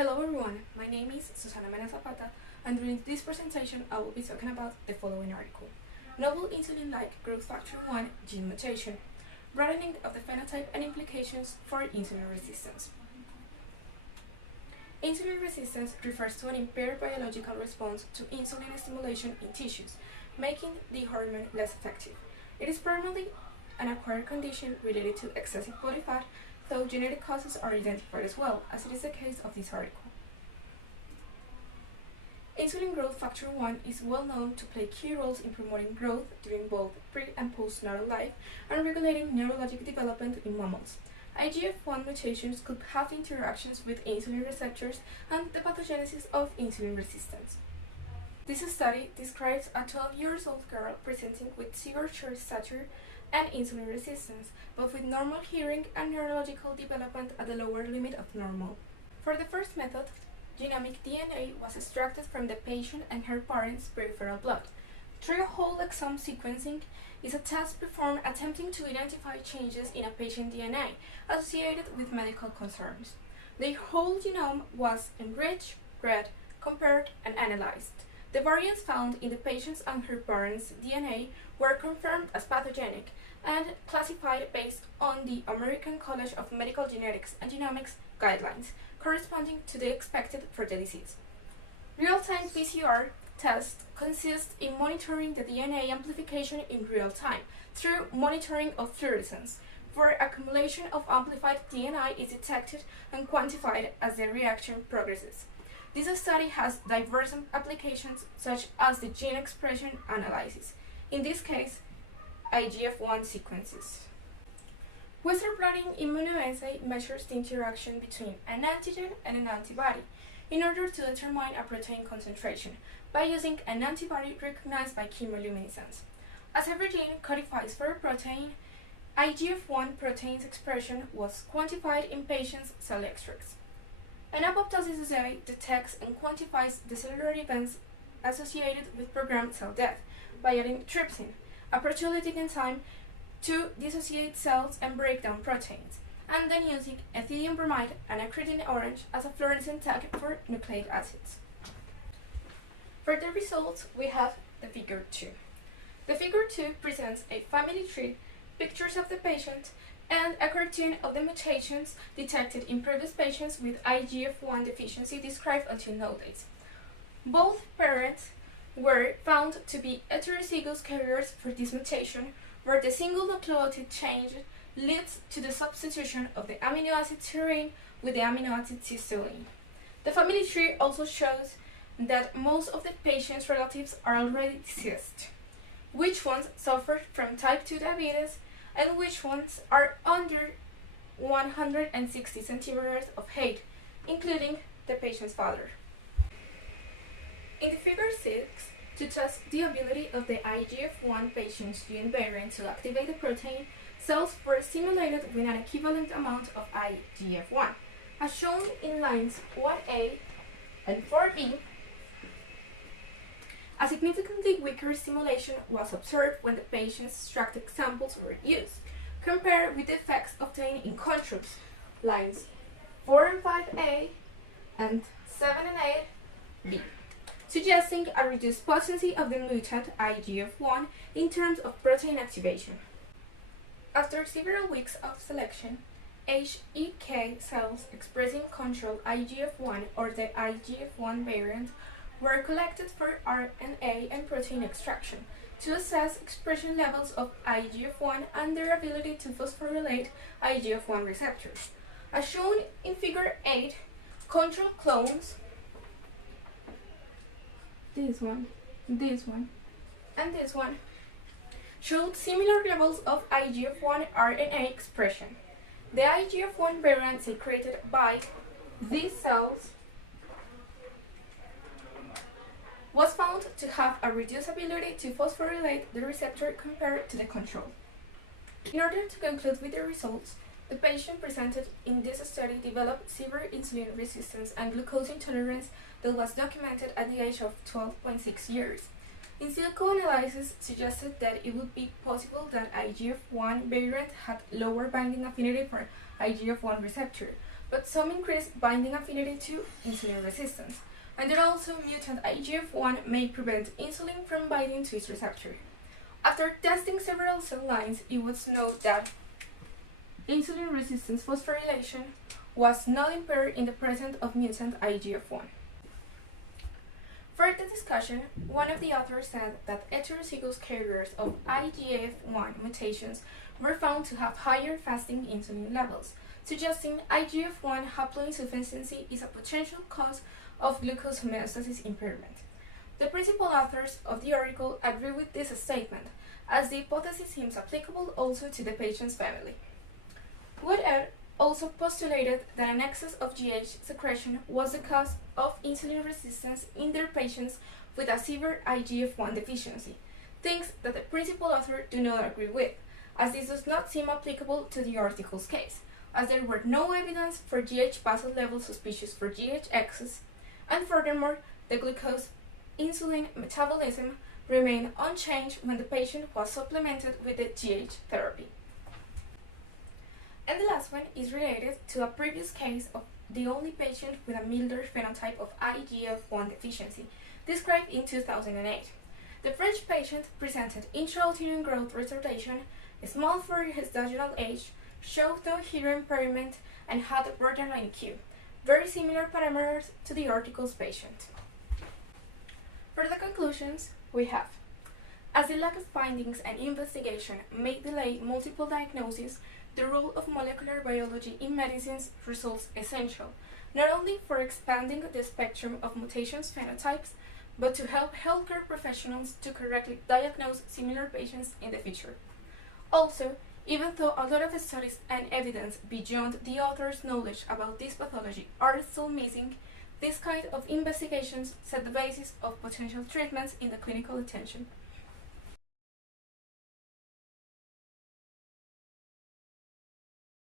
Hello everyone, my name is Susana Mena Zapata, and during this presentation I will be talking about the following article: Novel insulin-like growth factor 1 gene mutation, broadening of the phenotype and implications for insulin resistance. Insulin resistance refers to an impaired biological response to insulin stimulation in tissues, making the hormone less effective. It is primarily an acquired condition related to excessive body fat, though genetic causes are identified as well, as it is the case of this article. Insulin growth factor 1 is well known to play key roles in promoting growth during both pre- and postnatal life and regulating neurologic development in mammals. IGF-1 mutations could have interactions with insulin receptors and the pathogenesis of insulin resistance. This study describes a 12-year-old girl presenting with severe short stature and insulin resistance, but with normal hearing and neurological development at the lower limit of normal. For the first method, genomic DNA was extracted from the patient and her parents' peripheral blood. Through whole exome sequencing is a test performed attempting to identify changes in a patient DNA associated with medical concerns. The whole genome was enriched, read, compared, and analyzed. The variants found in the patient's and her parents' DNA were confirmed as pathogenic and classified based on the American College of Medical Genetics and Genomics guidelines, corresponding to the expected for the disease. Real-time PCR tests consist in monitoring the DNA amplification in real time through monitoring of fluorescence, where accumulation of amplified DNA is detected and quantified as the reaction progresses. This study has diverse applications such as the gene expression analysis, in this case, IGF-1 sequences. Western blotting immunoassay measures the interaction between an antigen and an antibody in order to determine a protein concentration by using an antibody recognized by chemoluminescence. As every gene codifies for a protein, IGF-1 protein's expression was quantified in patients' cell extracts. An apoptosis assay detects and quantifies the cellular events associated with programmed cell death by adding trypsin, a proteolytic enzyme, to dissociate cells and break down proteins, and then using ethidium bromide and acridine orange as a fluorescent tag for nucleic acids. For the results, we have the figure 2. The figure 2 presents a family tree, pictures of the patient, and a cartoon of the mutations detected in previous patients with IGF-1 deficiency described until nowadays. Both parents were found to be heterozygous carriers for this mutation, where the single nucleotide change leads to the substitution of the amino acid serine with the amino acid cysteine. The family tree also shows that most of the patient's relatives are already deceased, which ones suffered from type 2 diabetes, and which ones are under 160 centimeters of height, including the patient's father. In the figure 6, to test the ability of the IGF-1 patient's gene variant to activate the protein, cells were stimulated with an equivalent amount of IGF-1. As shown in lines 1A and 4B, a significantly weaker stimulation was observed when the patient's extracted samples were used, compared with the effects obtained in controls, lines 4 and 5A and 7 and 8B, suggesting a reduced potency of the mutant IGF-1 in terms of protein activation. After several weeks of selection, HEK cells expressing control IGF-1 or the IGF-1 variant were collected for RNA and protein extraction to assess expression levels of IGF-1 and their ability to phosphorylate IGF-1 receptors. As shown in figure 8, control clones, this one, and this one, showed similar levels of IGF-1 RNA expression. The IGF-1 variant secreted by these cells was found to have a reduced ability to phosphorylate the receptor compared to the control. In order to conclude with the results, the patient presented in this study developed severe insulin resistance and glucose intolerance that was documented at the age of 12.6 years. In silico analysis suggested that it would be possible that IGF-1 variant had lower binding affinity for IGF-1 receptor, but some increased binding affinity to insulin resistance, and that also mutant IGF-1 may prevent insulin from binding to its receptor. After testing several cell lines, it was noted that insulin resistance phosphorylation was not impaired in the presence of mutant IGF-1. For the discussion, one of the authors said that heterozygous carriers of IGF-1 mutations were found to have higher fasting insulin levels, suggesting IGF-1 haploinsufficiency is a potential cause of glucose homeostasis impairment. The principal authors of the article agree with this statement, as the hypothesis seems applicable also to the patient's family. Wood et also postulated that an excess of GH secretion was the cause of insulin resistance in their patients with a severe IGF-1 deficiency, things that the principal author do not agree with, as this does not seem applicable to the article's case, as there were no evidence for GH basal levels suspicious for GH excess, and furthermore, the glucose insulin metabolism remained unchanged when the patient was supplemented with the GH therapy. And the last one is related to a previous case of the only patient with a milder phenotype of IGF-1 deficiency, described in 2008. The French patient presented intrauterine growth retardation, small for his vaginal age, showed no hearing impairment, and had a borderline IQ, very similar parameters to the article's patient. For the conclusions, we have: as the lack of findings and investigation may delay multiple diagnoses, the role of molecular biology in medicines results essential, not only for expanding the spectrum of mutations phenotypes, but to help healthcare professionals to correctly diagnose similar patients in the future. Also, even though a lot of studies and evidence beyond the author's knowledge about this pathology are still missing, this kind of investigations set the basis of potential treatments in the clinical attention.